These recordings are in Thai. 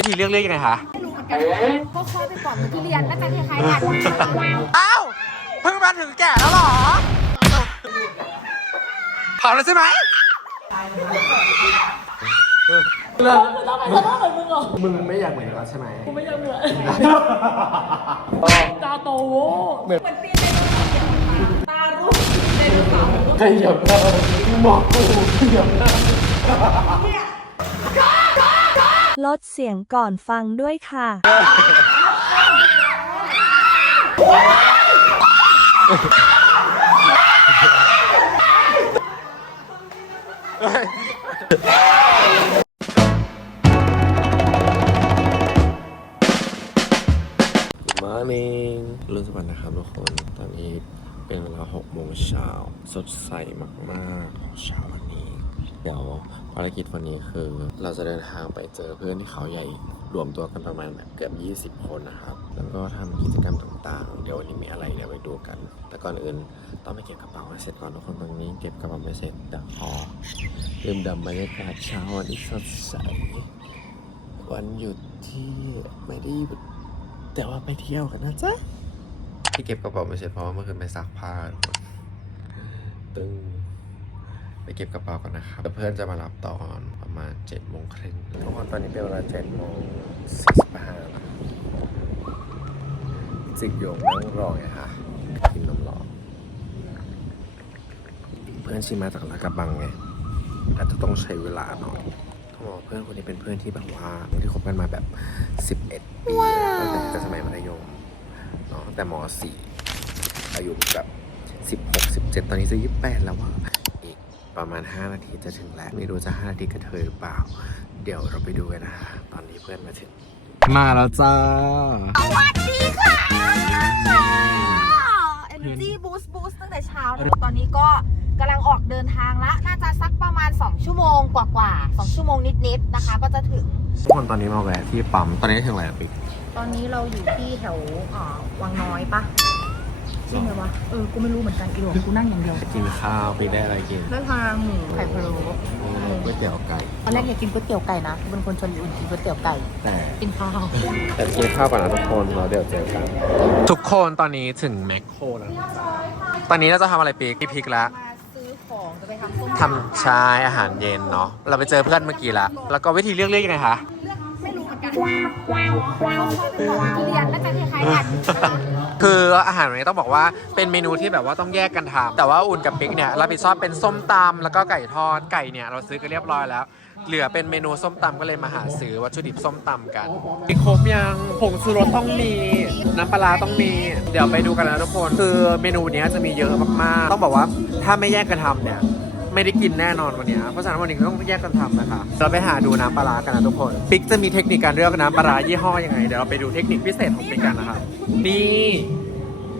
วิธีเลือกเลือกยังไงคะไม่รู้เหมือนกันก็คอยไปก่อนเหมือนที่เรียนน่าจะคล้ายๆกันอ้าวเพิ่งมาถึงแก่แล้วเหรอเผาแล้วใช่ไหมมึงไม่อยากเหมือนกันใช่ไหมตาโตโวขยับหน้าหมอกกูขยับหน้า ลดเสียงก่อนฟังด้วยค่ะ มาเองรุ่นสวัสดีนะครับทุกคน ตอนนี้เป็นเวลา6โมงเช้า สดใสมากๆของเช้าวันนี้ เดี๋ยว ภารกิจวันนี้คือเราจะเดินทางไปเจอเพื่อนที่เขาใหญ่รวมตัวกันประมาณแบบเกือบ 20 คนนะครับ แล้วก็ทำกิจกรรมต่างๆ เดี๋ยววันนี้มีอะไรเดี๋ยวไปดูกัน แต่ก่อนอื่นต้องไปเก็บกระเป๋าให้เสร็จก่อนทุกคนตรงนี้เก็บกระเป๋าไม่เสร็จเดี๋ยวขอลืมดำบรรยากาศเช้าวันที่สดใสวันหยุดที่ไม่ได้หยุดแต่ว่าไปเที่ยวกันนะจ๊ะที่เก็บกระเป๋าไม่เสร็จเพราะว่าเมื่อคืนไปซักผ้าทุกคนตึง ไปเก็บกระเป๋าก่อนนะครับแล้วเพื่อนจะมารับตอนประมาณเจ็ดโมงครึ่งทุกคนตอนนี้เป็นเวลาเจ็ดโมงสี่สิบห้าจิกโยงนั่งรอไงค่ะกินนมรอเพื่อนชิมาจากลาดกระบังไงอาจจะต้องใช้เวลาหน่อยต้องบอกว่าเพื่อนคนนี้เป็นเพื่อนที่แบบว่าที่คบกันมาแบบ 11 ปีแล้วตั้งแต่สมัยมัธยมเนาะตั้งแต่ม .4 อายุแบบ 16 17 ตอนนี้จะ28 แล้วว่าอีก ประมาณ 5 นาทีจะถึงแล้ว ไม่รู้จะ 5 นาทีกระเทยหรือเปล่า เดี๋ยวเราไปดูกันนะฮะตอนนี้เพื่อนมาถึง มาแล้วจ้า สวัสดีค่ะ Energy Boost Boost ตั้งแต่เช้านะตอนนี้ก็กำลังออกเดินทางละ น่าจะสักประมาณ 2 ชั่วโมงกว่าๆ2ชั่วโมงนิดๆนะคะ ก็จะถึง ทุกคนตอนนี้มาแวะที่ปั๊ม ตอนนี้ถึงไหนแล้วปิ๊กตอนนี้เราอยู่ที่แถวอ่าวังน้อยปะ ใช่ไหมวะ เออ กูไม่รู้เหมือนกันอีหลวกูนั่งอย่างเดียว กินข้าวปิ๊กได้อะไรกินได้ทางหมูไข่พะโล้ก๋วยเตี๋ยวไก่ตอนแรกอยากกินก๋วยเตี๋ยวไก่นะกูเป็นคนชนบุรีกินก๋วยเตี๋ยวไก่ แต่กินข้าวแต่กินข้าวก่อนนะทุกคนเราเดี๋ยวเจอกัน ทุกคนตอนนี้ถึงแมคโครแล้วนะจ๊ะตอนนี้เราจะทำอะไรปีกพี่พิกแล้วมาซื้อของจะไปทำส้มทำชายอาหารเย็นเนาะ เราไปเจอเพื่อนเมื่อกี้ละ แล้วก็วิธีเลือกเลือกยังไงคะ เลือกไม่รู้เหมือนกันก็คอยไปบอกที่เรียนน่าจะคล้ายๆกัน คืออาหารวันนี้ต้องบอกว่าเป็นเมนูที่แบบว่าต้องแยกกันทำแต่ว่าอุ่นกับปิ๊กเนี่ยรับผิดชอบเป็นส้มตำแล้วก็ไก่ทอดไก่เนี่ยเราซื้อกันเรียบร้อยแล้ว เหลือเป็นเมนูส้มตำก็เลยมาหาซื้อวัตถุดิบส้มตำกันมีครบยังผงชูรสต้องมีน้ำปลาต้องมี เดี๋ยวไปดูกันนะทุกคน คือเมนูเนี้ยจะมีเยอะมากๆ ต้องบอกว่าถ้าไม่แยกกันทำเนี่ย ไม่ได้กินแน่นอนวันเนี้ยเพราะฉะนั้นวันนี้ก็ต้องแยกกันทำนะคะเราไปหาดูน้ำปลาร้ากันนะทุกคนปิ๊กจะมีเทคนิคการเลือกน้ำปลาร้ายี่ห้อยังไงเดี๋ยวเราไปดูเทคนิคพิเศษของปิ๊กกันนะครับนี่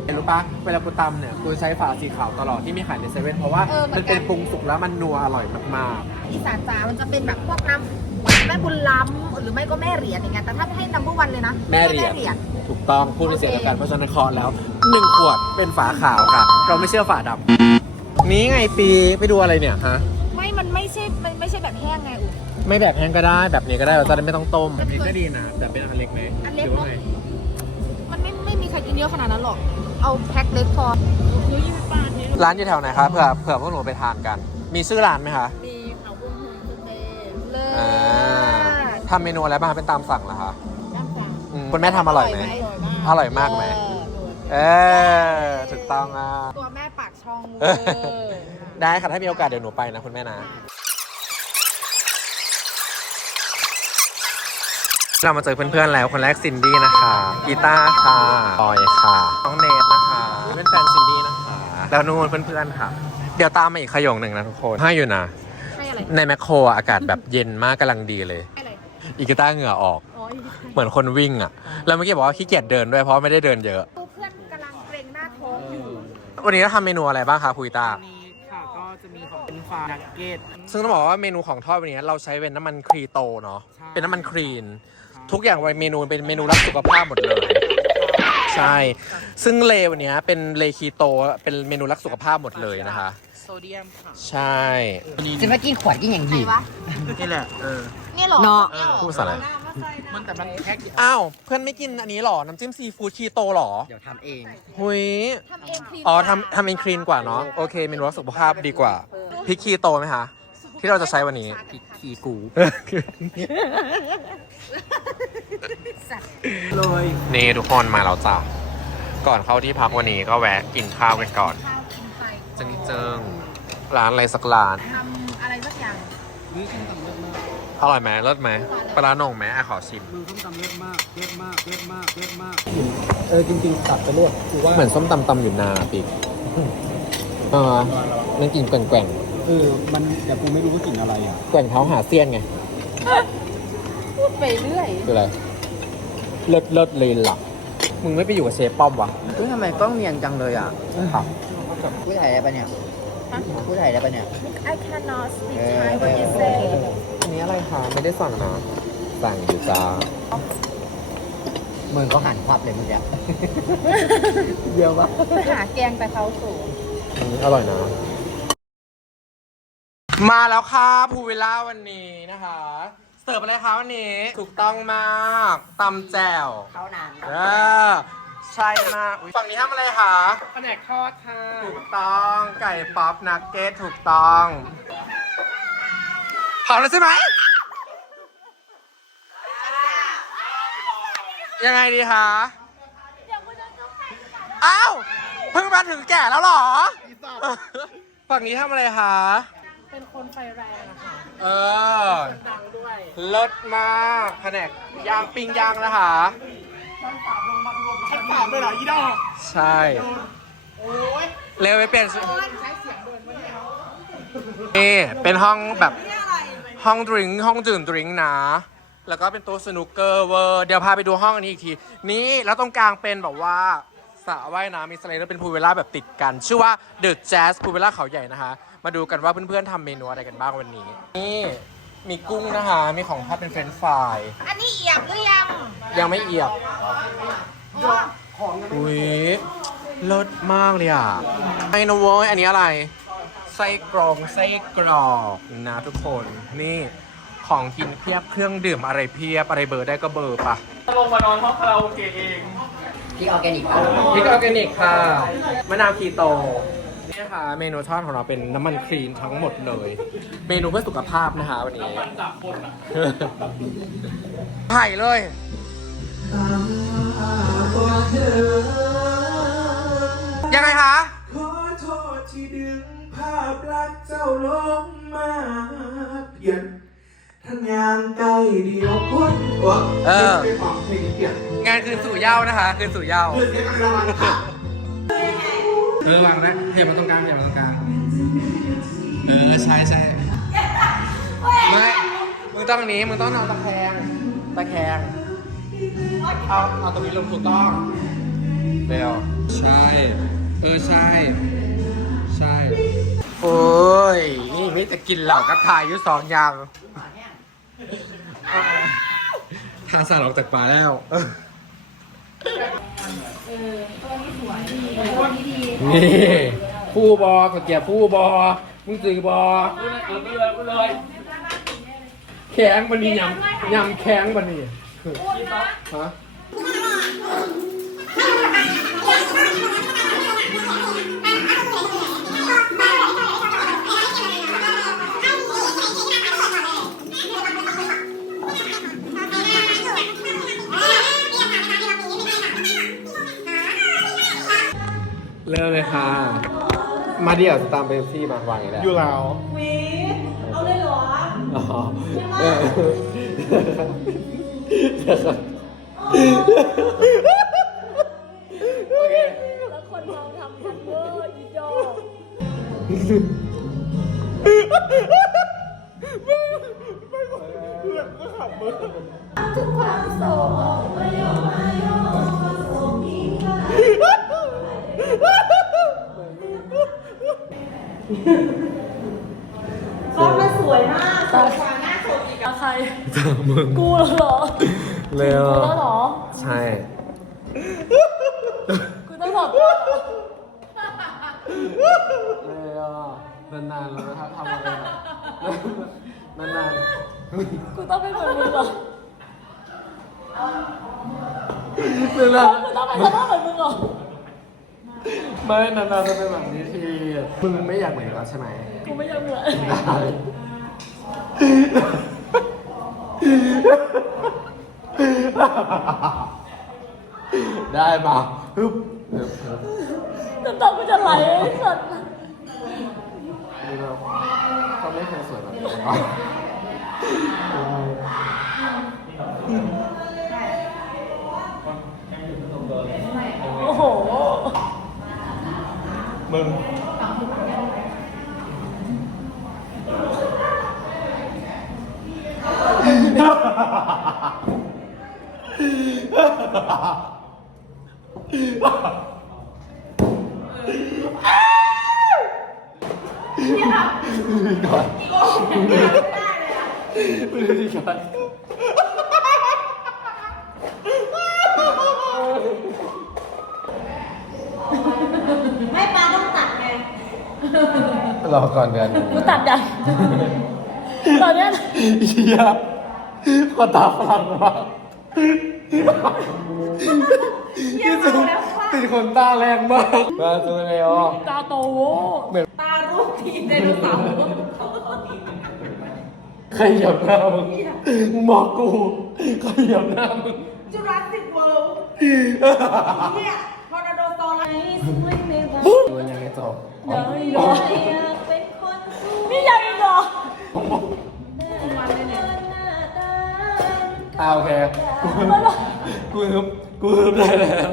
เห็นรู้ปะเวลากูตำเนี่ยกูใช้ฝาสีขาวตลอดที่มีขายในเซเว่นเพราะว่าเออเหมืมัอนนกัน เป็นปรุงสุกแล้วมันนัวอร่อยมาก อีสานจ๋ามันจะเป็นแบบพวกน้ำแม่บุญล้ำหรือไม่ก็แม่เหรียญอย่างเงี้ยแต่ถ้าให้นัมเบอร์วันเลยนะๆแม่เหรียญ แม่เหรียญถูกต้องพูดเป็นเสียงเดียวกันเพราะฉะนั้นเคาะแล้วหนึ่งขวดเป็นฝาขาวค่ะ เราไม่เชื่อฝาดำ นี้ไงปีไปดูอะไรเนี่ยฮะ ไม่ มันไม่ใช่ มันไม่ใช่แบบแห้งไงอุ๋ไม่แบบแห้งก็ได้ แบบนี้ก็ได้เราจะได้ไม่ต้องต้ม แบบนี้ก็ดีนะแต่เป็นอันเล็กไหมอันเล็กหรือว่าเนาะไงมันไม่ไม่มีใครกินเยอะขนาดนั้นหรอก เอาแพ็คเล็กพอร้านอยู่แถวไหนคะเผื่อเผื่อพวกหนูไปทานกัน มีชื่อร้านไหมคะ มีเขาบุ้งฮูนเต้เลิอ่าศทำเมนูอะไรบ้างคะเป็นตามสั่งเหรอคะน้ำตาลอืมคุณแม่ทำอร่อยไหมอร่อยมากไหมเออเออถูกต้องอะตัวแม่ปากช่ องเวเอออร์ได้ค่ะ ถ้ามีโอกาสเดี๋ยวหนูไปนะคุณแม่นะ เรามาเจอเพื่อนๆแล้วคนแรกซินดี้นะคะกีตาร์ค่ะปอยค่ะน้องเนทนะคะเป็นแฟนซินดี้นะคะแล้วนู่นเพื่อนๆค่ะ เดี๋ยวตามมาอีกขยงหนึ่งนะทุกคนให้อยู่นะให้อะไรในแมคโครอะอากาศแบบเย็นมากกำลังดีเลย ให้อะไรอีกีตาร์เหงื่อออก อ๋อเหมือนคนวิ่งอะ แล้วเมื่อกี้บอกว่าขี้เกียจเดินด้วยเพราะไม่ได้เดินเยอะเพื่อนกำลังเกรงหน้าท้องอยู่ วันนี้เราทำเมนูอะไรบ้างคะคุยตานี้ค่ะก็จะมีของเป็นฟานักเก็ต ซึ่งต้องบอกว่าเมนูของทอดวันนี้เราใช้เป็นน้ำมันครีโตเนาะ ใช่ เป็นน้ำมันครีน ทุกอย่างในเมนูเป็นเมนูรักสุขภาพหมดเลย ใช่ ซึ่งเลวันนี้เป็นเลคีโตเป็นเมนูรักสุขภาพหมดเลยนะคะ โซเดียมค่ะใช่จะมากินขวดกินอย่างไหนดีวะนี่แหละ เออนี่เหรอเนาะนี่หรอพูดภาษาอะไรหน้า มันแต่มันแค่กินอ้าว เพื่อนไม่กินอันนี้หรอ น้ำจิ้มซีฟู้ดคีโตหรอ เดี๋ยวทำเองหุยทำเองคลีนอ๋อทำทำเองคลีนกว่าเนาะ โอเคเมนูสุขภาพดีกว่าพริกคีโตไหมคะ ที่เราจะใช้วันนี้ขี่กูเลยนี่ทุกคนมาแล้วจ้ะ ก่อนเข้าที่พักวันนี้ก็แวะกินข้าวกันก่อนข้าวกินไปจึงเจิงร้านอะไรสักร้านทำอะไรสักอย่างนี่ส้มตำเลิศมาก อร่อยไหมเลิศไหมปลาร้าหน่งไหมอะขอชิมมึงส้มตำเลิศมากเลิศมากเลิศมากเลิศมาก เออจริงๆตัดไปลวกคือว่าเหมือนส้มตำตำอยู่นาปีกเออนั่นกินแกว่งแกว่งเออมันแต่กูไม่รู้ว่ากลิ่นอะไรอะแกว่งเท้าหาเซียนไง พูดไปเรื่อยคืออะไร เลิศเลิศเลยล่ะมึงไม่ไปอยู่กับเชฟป้อมวะเฮ้ยทำไมกล้องเนียนจังเลยอะครับผู้ถ่ายได้ปะเนี่ยผู้ถ่ายได้ปะเนี่ย I cannot speak เออ Thai what you say อั นนี้อะไรคะไม่ได้สั่งนะสั่งอยู่จ้ามือเขาหันพับเลยเมื่อกี้เยอะปะไปหาแกงแต่เขาสูงอืมอร่อยนะ มาแล้วค่ะภูวิลล่าวันนี้นะคะ เสิร์ฟอะไรคะวันนี้ ถูกต้องมากตำแจ่วเขานานเออใช่มากอุ๊ยฝั่งนี้ทำอะไรคะ แผนกทอดค่ะ ถูกต้องไก่ป๊อปนักเก็ตถูกต้องพร้ อมแล้วใช่ไหม ยังไงดีคะอ้าว เพิ่งมาถึงแก่แล้วเหรอ ฝั่งนี้ทำอะไรคะ เป็นคนไฟแรงอะค่ะเออดังด้วยเลิศมากแผนกย่างปิ้งย่างนะคะแค่ปากเลยเหรออีดอกใช่เร็วไปเปลี่ยนชุดนี่เป็นห้องแบบ ห้องดริงก์ห้องดื่มดริงก์นะ แล้วก็เป็นโต๊ะสนุกเกอร์เวอร์เดี๋ยวพาไปดูห้องอันนี้อีกที นี่แล้วตรงกลางเป็นแบบว่าสระว่ายน้ำมีสไลเดอร์เป็นพูลวิลล่าแบบติดกัน ชื่อว่า The Jazz พูลวิลล่าเขาใหญ่นะคะ มาดูกันว่าเพื่อนๆทำเมนูอะไรกันบ้างวันนี้ นี่มีกุ้งนะคะ มีของทอดเป็นเฟรนช์ฟราย อันนี้เอียบหรือยัง ยังไม่เอียบอุ้ยเลิศมากเลยอะไอ้นะเว้ยอันนี้อะไรไส้กรองไส้กรอกนะทุกคนนี่ของกินเพียบเครื่องดื่มอะไรเพียบอะไรเบอร์ได้ก็เบอร์ปะลงมานอนห้องคาราโอเกะเองที่ออร์แกนิกปะพริกออร์แกนิกค่ะมะนาวคีโตนี่ค่ะเมนูทอดของเราเป็นน้ำมันคลีนทั้งหมดเลย เมนูเพื่อสุขภาพนะคะวันนี้ไผ่เลยยังไงคะขอโทษที่ดึงภาพลักษณ์เจ้าลงมาเปลี่ยนทั้งงานใกล้เดียวพ้นวะเออ เป็นของเพลงเปลี่ยนงานคืนสู่เหย้านะคะ คืนสู่เหย้า เพื่อนเรียกอะไรระวังค่ะเออวางนะเทียบมันตรงกลางเทียบมันตรงกลางเออใช่ใช่ไม่มึงต้องอันนี้มึงต้องเอาตะแคงตะแคงเอาเอาตรงนี้ลงถูกต้องเร็วใช่ เออใช่ ใช่ โอ้ย นี่ไม่จะกินเหล่ากับถ่ายอยู่สองอย่างทาสารออกจากปากแล้ว นี่ผู้บอกเกียร์ผู้บอมึงซื้อบอแข็งบันนี้ยำยำแข็งบันนี้ฮะ เริ่มเลยค่ะ มาเดี่ยวตามไปที่มาวางอย่างนี้แหละอยู่แล้วอ๋อเออโอเคแล้วคนเราทำทันเวอร์อี ดอกมึงกูเหรอเร็วกูแล้วเหรอ ใช่ กูต้องบอกเร็วนานๆแล้วนะครับทำอะไรแบบนานกูต้องเป็นคนมึงเหรอๆคือเราต้องไปสภาพเหมือนมึงเหรอ ไม่นานๆจะเป็นแบบนี้ทีมึงไม่อยากเหมือนกันใช่ไหมกูไม่ยังเหมือนได้ได้มาฮึบฮึบฮึบน้ำตากูจะไหลไอ้สัตว์นี่เราเขาไม่เคยสวยแบบนี้มาก่อน โอ้โห มึงไม่ปลาต้องตัดไง รอก่อนเดือนหนึ่งกูตัดยังตอนเนี้ยเฮียก็ตาฝรั่งมากที่สุดติดคนตาแรงมากมาจูเนโอตาโตโวตารูปทีไดโนเสาร์ใครเหยียบหน้ามึงมึงบอกกูใครเหยียบหน้ามึงจุราสสิกเวิลด์เนี่ยทอร์นาโดโตไลท์ไม่เมย์ดูยังไงจบยังอีกเหร ออ่าโอเคกูกูฮึบกูฮึบได้แล้ว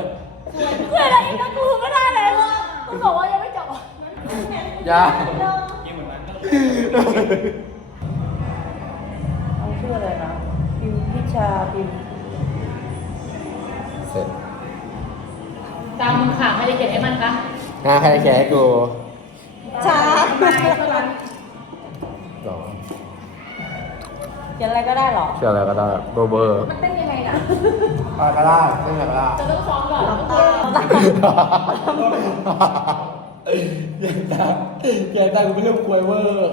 เพื่ออะไรอีกนะกูไม่ได้เลยมึงบอกว่ายังไม่จบอะยาเอาชื่ออะไรนะพิมพิชาพิมเสร็จตามมึงขาไม่ได้เขียนให้มันปะงานใครแขกกู ช้า สองเขียนอะไรก็ได้เหรอ เชื่ออะไรก็ได้เบอร์เบอร์มันเต้นยังไงนะอะไรก็ได้เรื่องอะไรก็ได้จะต้องซ้อมก่อนอย่าตาอย่าตากูไม่เรื่องควยเวอร์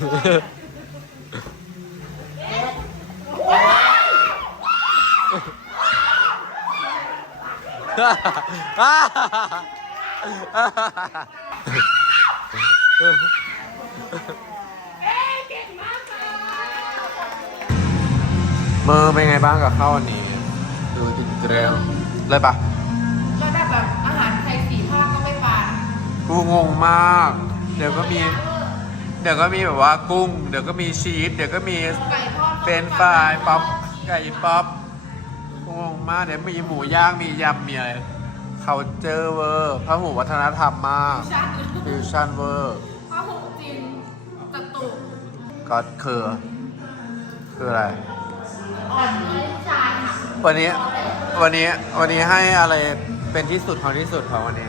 เมอร์เป็นไงบ้างกับข้าววันนี้ ดูติดเกลียวเลยปะก็ได้แบบอาหารไทยสี่ภาคก็ไม่ปานกูงงมาก เดี๋ยวก็มี เดี๋ยวก็มีแบบว่ากุ้ง เดี๋ยวก็มีชีส เดี๋ยวก็มีไก่ทอดเป็นฟรายป๊อปไก่ป๊อปกูงงมากเดี๋ยวมีหมูย่างมียำมีอะไรเขาเจอเวอร์พระหูวัฒนธรรมมากชันฟิวชั่นเวอร์ข้าวหกจินตะตุกก็คือคืออะไรอ่อนน้อยชายค่ะวันนี้วันนี้วันนี้ให้อะไรเป็นที่สุดของที่สุดของวันนี้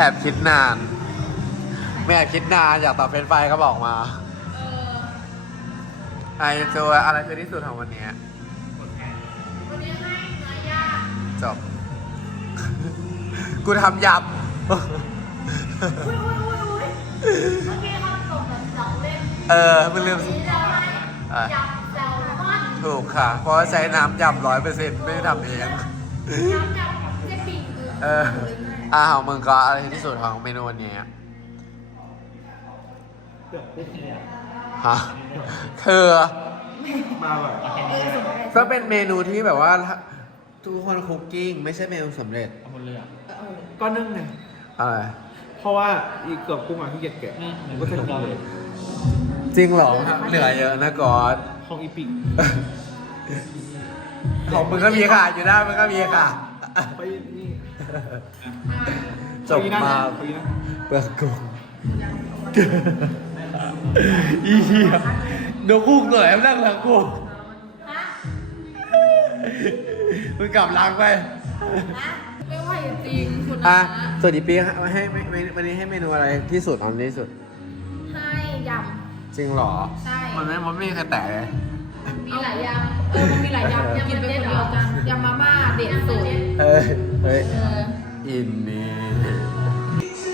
แอบคิดนาน ไม่แอบคิดนานอยากตอบเฟรนช์ไฟรายก็บอกมาเออไอตัวอะไรคือที่สุดของวันนี้วันนี้ให้เนื้อย่างจบ กูทำยับอุ้ยอุ้ยอุ้ยอุ้ยเมื่อกี้เขาส่งแบบสองเล่มเออมึงลืมนี่จะให้อะยำแซลมอนถูกค่ะ เพราะว่าใช้น้ำยำร้อยเปอร์เซ็นต์ไม่ได้ทำเองยำยำเจ๊ปิ่งคือเอ ออาของมึงก็อะไรที่สุดของเมนูวันนี้ฮะเธอมาแบบก็เป็นเมนูที่แบบว่าทุกคนคุกกิ้ง ไม่ใช่เมนูสำเร็จก็นึ่งไงอะไรเพราะว่าอีกเกือบกุ้งอะที่เกียจแกะผมก็แค่กินเลยจริงเหรอเหลือเยอะนะกอดของอีปิกของมึงก็มีค่ะอยู่ได้มึงก็มีค่ะไปนี่ จบมาขออีกนะเปลือกกุ้งอีเหี้ยเดี๋ยวกุ้งตัวไหนมันนั่งหลังกูมึงกลับหลังไป ไม่ไหวจริงคุณอะนะสวัสดีปีให้ให้วันนี้ให้เมนูอะไรที่สุดเอาที่สุด ให้ยเจจริงเหรอ ใช่ มันไม่มันไม่มีใครแตะเลย มีหลายยำเออมันมีหลายยำยำกินเป็นคนเดียวกันยำมาม่าเด็ดสุดเฮ้ยเฮ้ยเอออินนี่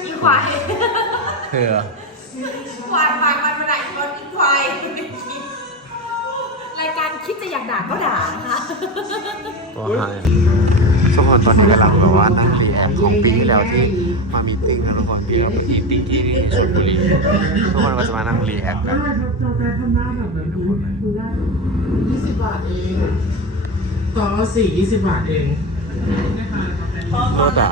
อีควายเถื่อควายปากมันมาไหนคนอีควายรายการคิดจะอยากด่าก็ด่านะคะตัวให้ ทุกคนตอนนี้กำลังแบบว่านั่งรีแอคของปีที่แล้วที่มามีติ้งกันทุกคนปีแล้วไปมีติ้งที่ชลบุรีทุกคนก็จะมานั่งรีแอคกันยี่สิบบาทเองต่อสี่ยี่สิบบาทเองรถอะ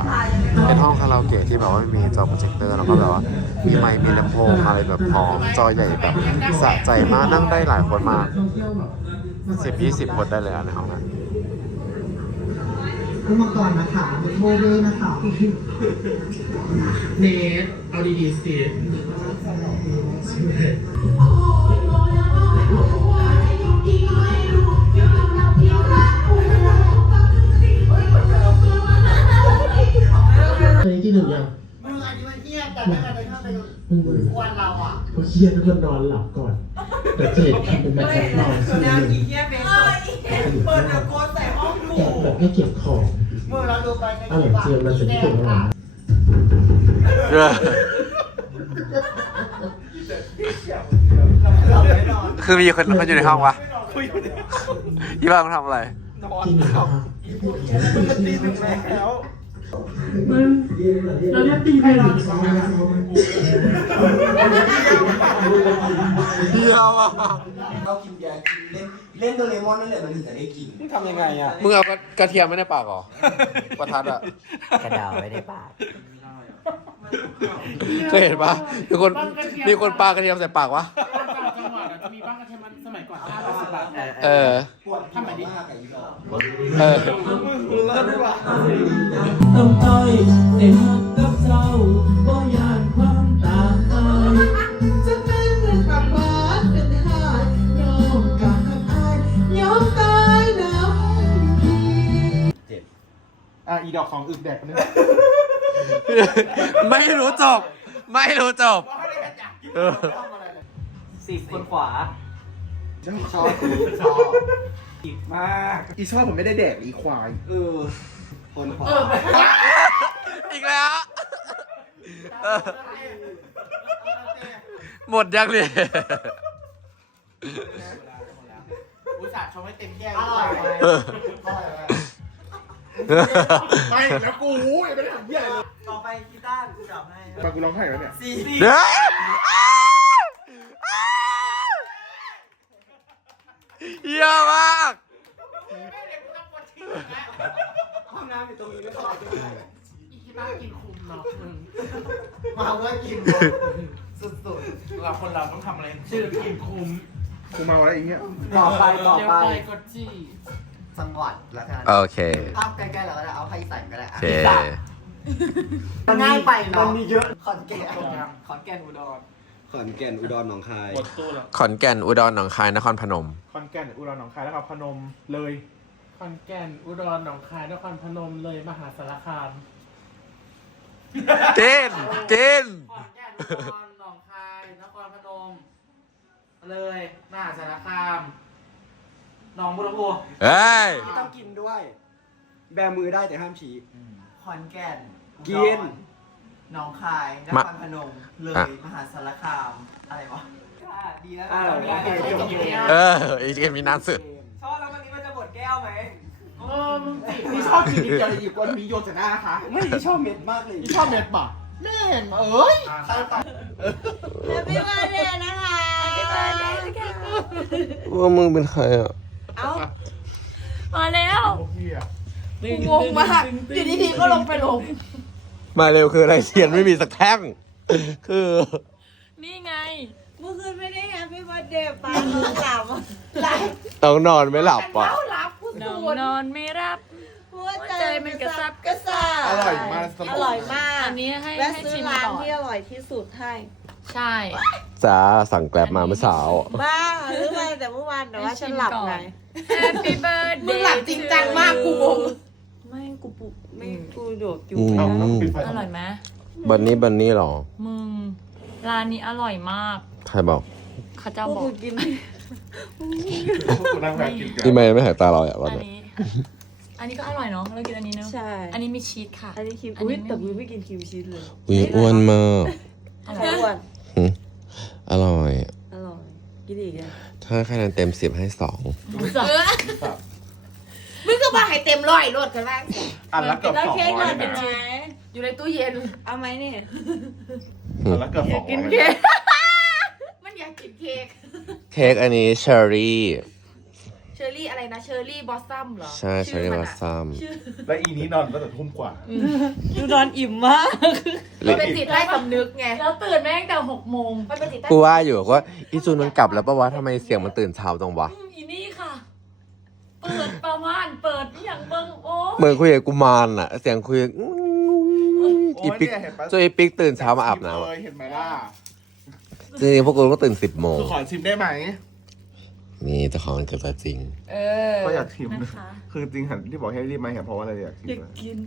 เป็นห้องคาราโอเกะที่แบบว่ามีจอโปรเจคเตอร์แล้วก็แบบว่ามีไมค์มีลำโพงอะไรแบบพร้อมจอใหญ่แบบสะใจมากนั่งได้หลายคนมากสิบยี่สิบคนได้เลยอะในห้องนั้น เมื่อก่อนนะคะโมเดลนะคะเนทเอาดีๆสิอันนี้ที่หนึ่งยังมึงอันนี้มันเงียบแต่ถ้าเกิดเข้าไปมึงมึงกวนเราอะเขาเครียดแล้วก็นอนหลับก่อนแต่เจ็ดทำเป็นแบบแอบนอนซึ่งหนึ่ง เปิดเดอะโกนใส่ห้องกูแกะแบบไม่เก็บของมึงเราดูไปในอร่อยเจียมมาจากญี่ปุ่นแล้วคือมีคนเขาอยู่ในห้องวะยี่บ้านเขาทำอะไรกินข้าวเราเรียกตีไปหรอเดียวอะเรากินยากินเล่น เล่นโดเรมอนนั่นแหละมันถึงจะได้กินทำยังไงอะ มึงเอากระเทียมไม่ได้ปากเหรอ ประทัดอะ กระดาวไม่ได้ปาก เคยเห็นปะมีคนมีคนปากระเทียมใส่ปากวะ จังหวัดจะมีบ้างกระเทียมมันสมัยก่อนห้าร้อยสิบบาท เออ ปวดทำแบบนี้ไก่ยี่ห้อเออ ต้องต้อยแต่หักกับเจ้าบ่ยานความ อะอีดอกของอึกแดกนึงไม่รู้จบ ไม่รู้จบ เออ สิบคนขวาชอบชอบมาก อีชอบผมไม่ได้แดกอีควาย เออ คนขวาอีกแล้วเออหมดยังเลยอุตส่าห์ชงให้เต็มแก้วอร่อยไหมเออไม่ แล้วกูยังไม่ได้ทำเหี้ยอะไรเลยต่อไปกีตาร์กูจับให้มากูร้องไห้แล้วเนี่ยสี่เดี๋ยวเยี่ยมมากห้องน้ำอยู่ตรงนี้ไม่ต่ออีกีตาร์กินคุมเนาะมึงมาเมื่อกินสุดเราคนเราต้องทำอะไรชื่อกินคุมกูเมาอะไรอย่างเงี้ยๆต่อไปต่อเร็วไป ไปกดจี้ จังหวัดแล้วกันโอเค ภาพใกล้ๆเราก็ได้เอาใครใส่ก็ได้โออะเค ง่ายไปเนาะมันมีเยอะ ขอนแก่นขอนแก่นอุดรขอนแก่นอุดรหนองคาย หมดตู้แล้วขอนแก่น อุดร หนองคาย นครพนมขอนแก่นอุดรหนองคายนครพนมเลยขอนแก่นอุดรหนองคายนครพนมเลยมหาสารคามจินจินขอนแก่นอุดรหนองคายนครพนม เลยมหาสารคาม หนองบัวลำพูเฮ้ยต้องกินด้วย แบมือได้แต่ห้ามชี้ ขอนแก่นกิน หนองคายนมาครพนม เลย อะ มหาสารคาม อะไรวะดีแล้วอ่าจำไม่ได้โอเคจบเกม เอออีกเกมมีนานสุด ชอบแล้ววันนี้มันจะหมดแก้วไหมเออมึงสิพี่ชอบกินนิดเดียวเลยอีกวันมีโยนใส่หน้านะคะไม่ชอบเม็ดมากเลยพี่ชอบเม็ดป่ะแม่เห็นเอ้ย Happy birthday นะคะ ว่ามึงเป็นใครอะ เอามาแล้วงงมากอยู่ดีๆก็ลงไปลง มาเร็วคืออะไรเทียนไม่มีสักแท่ง คือ นี่ไง เมื่อคืนไม่ได้ Happy birthday ไปนอนหลับหลับต้องนอนไม่หลับอะ หลับคุณนอนนอนไม่รับ หัวใจมันกระซับกระซ่ายอร่อยมากอร่อยมากอันนี้ให้และให้ซื้อชิมร้านก่อนที่อร่อยที่สุดให้ ใช่ จ้าสั่งแกร็บมาเมื่อเช้า บ้าหรือไม่แต่เมื่อวานแต่ว่าฉันหลับไง Happy birthday มึงหลับจริงจังมากกูงง to ไม่กูปลุกไม่กูโดดอยู่อืมอร่อยไหมบันนี้บันนี้หรอมึง ร้านนี้อร่อยมากใครบอกเเขาเจ้าบอกกินนั่งแบบกินกันนี่ไม่ไม่หายตาเราอะตอนอันเนี้ยนี้ อันนี้ก็อร่อยเนาะเรากินอันนี้เนาะใช่อันนี้มีชีสค่ะอันนี้คิมอันนี้อุ้ยไม่แต่วิวไม่กินคิมชีสเลยวิอ้วนมากอใช่ร่อยอ้วนหึอร่อย อร่อยกินอีกอะ ถ้าคะแนนเต็มสิบให้สองมึงก็มาให้เต็มร้อยโลดกันบ้างอันละเกือบแล้วสองเค้กร้หอน่อยยเป็นนะไงอยู่ในตู้เย็น เอาไหมเนี่ยอันละเกือบสองร้อยกินนะเค้กมันอยากกินเค้ก เค้กอันนี้เชอร์รี่เช อร์รี่อะไรนะเชอร์รี่บอสซัมเหรอใช่เชอร์รี่มัวานอะซัมและอีนี้นอนตั้งแต่ทุ่มกว่า ดูนอนอิ่มมากมันเป็นจิตใต้สำนึกไงแล้วตื่นแม่งแต่หกโมงมันเป็นจิตใต้กูว่าอยู่ว่าอีจูนมันกลับแล้วปะวะทำไมเสียงมันตื่นเช้าจังวะอืมอีนี่ค่ะ เปิดประมาณเปิดอหย่างเบิ้งโอ้เหมือนคุยกับกุมารอะเสียงคุยกับอีปิกโอ้ยเนี่ยเห็นปะ จนอีปิกตื่นเช้ามาอาบน้ำเลอะยเห็นไหมล่ะ จริงๆพวกกูก็ตื่นสิบโมงคือขอชิมได้ไหม นี่เจ้าของมันเกิดตัวจริง เออก็อยากชิมนะคะ คือจริงๆหันที่บอกให้รีบมาเห็นเพราะว่าอะไรอยากชิมอยากนะกิน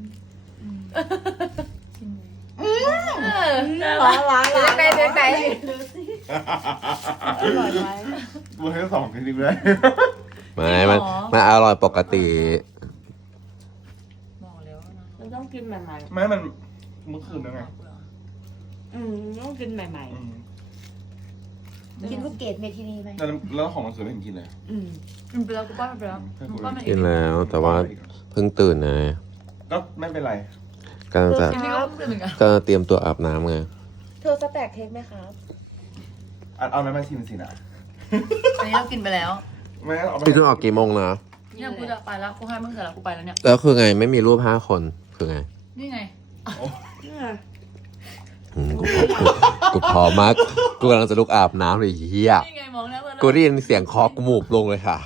ร้านร้านร้านไหนไหนไหนอร่อยไหม กูให้สองจริงๆเลยไม่มันมันอร่อยปกติ บอกแล้วนะมันต้องกินใหม่ไม่มันเมื่อคืนแล้วไงๆอืมต้องกินใหม่อืม กินลูกเกดเมทินีไหมแล้วแล้วของมันคืนไม่เห็นกินเลยๆอืมกินไปแล้วกูป้อนไปแล้วกูป้อนมากินแล้วแต่ว่าเพิ่งตื่นนะก็ไม่เป็นไรกำลังจะจริงๆก็ตื่นเหมือนกันกำลังเตรียมตัวอาบน้ำไงเธอสแต็กเค้กไหมครับเอาเอาไม่มาชิมสินะอันนี้เรากินไปแล้วไม่งั้นเอาไปพี่จุนออกกี่โมงนะเนี่ยกูจะไปแล้วกูให้มึงเสร็จแล้วกูไปแล้วเนี่ยแล้วคือไงไม่มีรูปห้าคนคือไงนี่ไงเนี่ย อืมกูพอกูกูพอมาก กูกำลังจะลุกอาบน้ำเลยเฮียนี่ไงมองแล้วเวลากูได้ยินเสียงเคอกูหมูบลงเลยค่ะ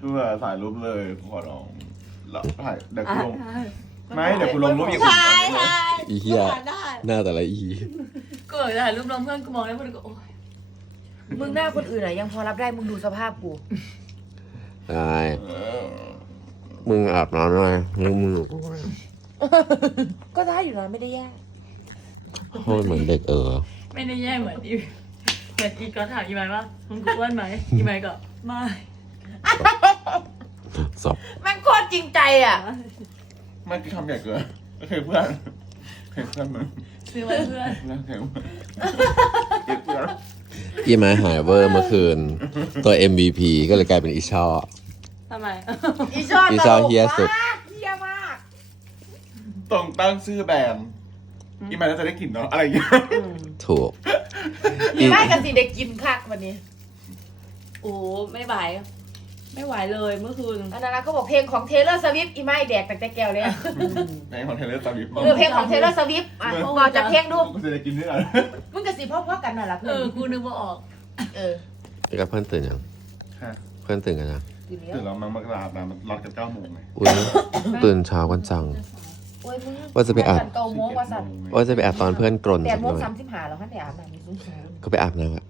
เพื่อถ่ายรูปเลยขอร้องแล้วถ่ายเดี๋ยวกูลงใช่ไม่เดี๋ยวกูลงรูปอย่างอื่นก่อนเลยอีเฮียได้หน้าแต่ละอี กูอยากจะถ่ายรูปลงเพื่อนกูมองแล้วเพื่อนกูโอ๊ยมึงหน้าคนอื่นอะยังพอรับได้มึงดูสภาพกู ได้มึงอาบน้ำหน่อยมึงมึงก็ ได้อยู่นะไม่ได้แย่โคตรเหมือนเด็กเออ ไม่ได้แย่เหมือนอีเหมือนอีก็ถามอีไมค์ว่ามึงกูอ้วนไหมอีไมค์ก็ไม่สอบแม่งโคตรจริงใจอะไม่ที่ทำใหญ่เกินโอเคเพื่อนโอเคเพื่อนมึงซื้อไว้เพื่อนแล้วโอเคเพื่อนเพื่อนอีมาหายเวอร์เมื่อคืน ตัว MVP ก็เลยกลายเป็นอีช่อทำไมอีชอบอีชอบเหี้ยสุดเฮียมาก ต้องตั้งชื่อแบรนด์อีมันน่าจะได้กลิ่นเนาะอะไรอย่างเงี้ยอืมถูกมีได้กันสิเด็กกินคักวันนี้โอ้ไม่ไหว ไม่ไหวเลยเมื่อคืนอันนั้นนะก็บอกเพลงของเทเลอร์สวิฟอีไม่แดกแต่แต่แก้วเลยอะในคอนเทนเนอร์ตาบิบเออเพลงของเทเลอร์สวิฟอะก่อนจากเพลงดูกูจะได้กินด้วยกันมึงกับสิพ่อพ่อกันน่ะล่ะเอเพื่อนอกูนึกว่าออก เออแล้วก็เพื่อนตื่นยังค่ะเพื่อนตื่นกันยังอยู่แล้วตื่นแล้วมังมากราบนะมันรอดกันเก้าโมงไงอุ้ยตื่นเช้ากันจัง โอ้ยมึงว่าจะไปอาบ เก้าโมงว่าสัตว์ว่าจะไปอาบตอนเพื่อนกรนแปสัดกโมหงน่อยสามสิบห้าแล้วขั้นไปอาบน้ำมีซุ้มก็ไปอาบน้ำอะ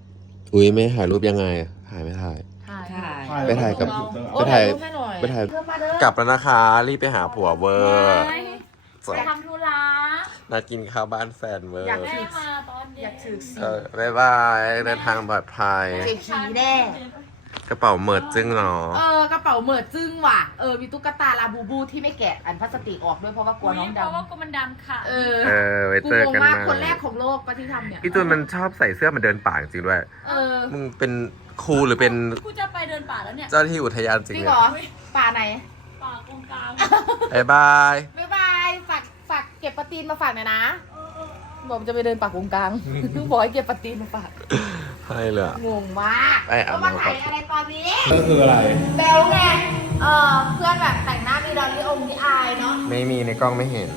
อุ้ยไม่ถ่ายรูปยังไงอะถ่ายไม่ถ่าย ถ่ายถ่าย ไปถ่ายกับ โอ้ไปถ่าย รูปให้หน่อยไปถ่าย เพิ่มมาเด้อกลับแล้วนะคะ รีบไปหาผัวเวอร์ไปทำธุระนัดกินข้าวบ้านแฟนเวอร์อยากแม่ถือมาตอนเย็นอยากถือสีเออบ๊ายบายเดินทางปลอดภัย เจ็บผีแน่ กระเป๋าเหมิดจึ้งเนาะเออกระเป๋าเหมิดจึ้งว่ะ เออมีตุ๊กตาลาบูบูที่ไม่แกะอันพลาสติกออกด้วยเพราะว่ากลัวน้องเพราะว่าดำกูมันดำค่ะเออเออไว้กูเจองงกันมากมาคนแรกของโลกปะที่ทำเนี่ยอีตูนมันชอบใส่เสื้อมาเดินป่าจริงๆด้วย เออมึงเป็นครูหรือเป็นกูจะไปเดินป่าแล้วเนี่ย เจ้าหน้าที่อุทยานจริงจริงเลเหรยอป่าไหน ป่ากงกลางบ๊ายบาย บ๊ายบาย ฝาก ฝากเก็บปลาตีนมาฝากหน่อยนะ บอกจะไปเดินป่ากงกลางบอกให้เก็บปลาตีนมาฝากให้เลยอะงงมากไปอาบก็มาน้ำก่ถ่าอนยอะไรตอนนี้ก็คืออะไร เบลไง เออเพื่อนแบบแต่งหน้ามีดอลลี่องค์ที่อายเนาะ ไม่มีในกล้องไม่เห็น